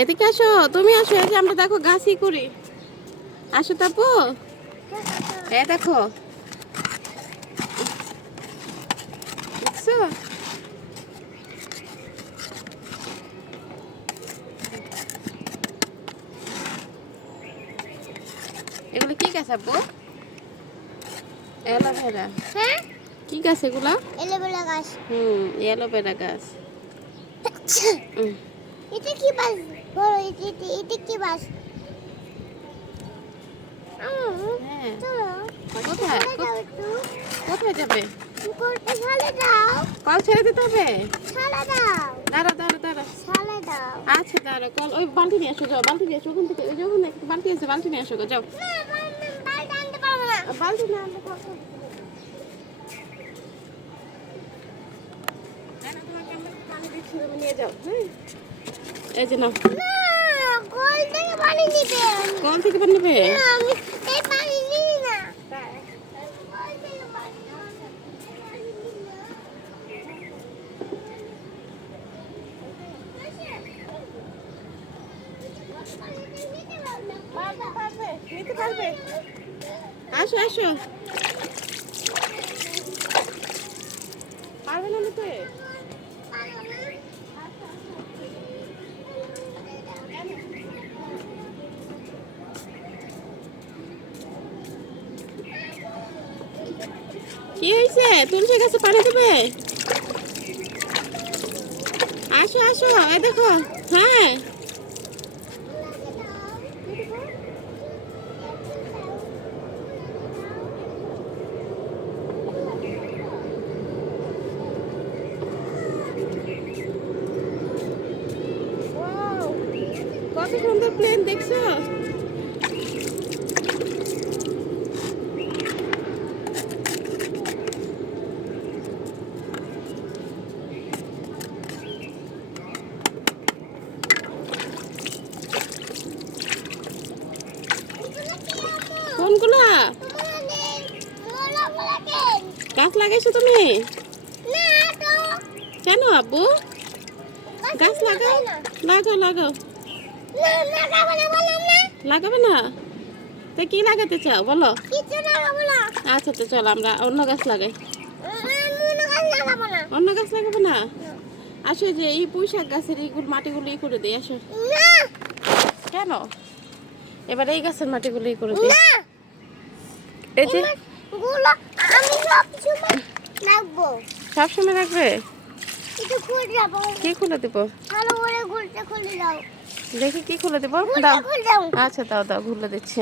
এদিকে আসো তুমি আসো এই যে আমরা দেখো গাছই করি আসো তাপু। এ দেখো। দেখছ? এগুলো কি গাছ আপু? অ্যালোভেরা। হ্যাঁ? কি গাছ এগুলা? এলোবেলা গাছ। হুম অ্যালোভেরা গাছ। হুম, এটা কি বাস? বড় এটা এটা কি বাস? হ্যাঁ। কোথায়? যাবে? কল ছেড়ে দিতে হবে? দাঁড়া দাঁড়া দাঁড়া। আচ্ছা দাঁড়া কল ওই বালতি নিয়ে আসো যাও বালতি নিয়ে আসো ওখান থেকে বালতি আছে বালতি নিয়ে আসো যাও। বালতি আনতে পারব না। তোমাকে আমরা পানি নিয়ে যাও হ্যাঁ? এই যে নাও। কল থেকে পানি নিবে। নিতে পারবে আসো আসো। পারবে না নিতে? কি হয়েছে? তুলসী গাছে পানি দেবে? আসো আসো এই দেখো হ্যাঁ। কত সুন্দর প্লেন দেখছ? গাছ লাগাইছো তুমি? কেন আব্বু? গাছ লাগাও। লাগাও লাগাও। লাগাবে না? তা কি লাগাতে চাও বলো? আচ্ছা তো চলো আমরা অন্য গাছ লাগাই। অন্য গাছ লাগাবে না? আসো যে এই পুঁই শাক গাছের এইগুলো মাটিগুলো ই করে দিই আসো। কেন? এবার এই গাছের মাটিগুলো ই করে দিই। এই যে। আমি সব সময় রাখবে? কি খুলে দেবো? দেখি কি খুলে দেবো? দাও। দাও। আচ্ছা দাও দাও ঘুরলে দিচ্ছি।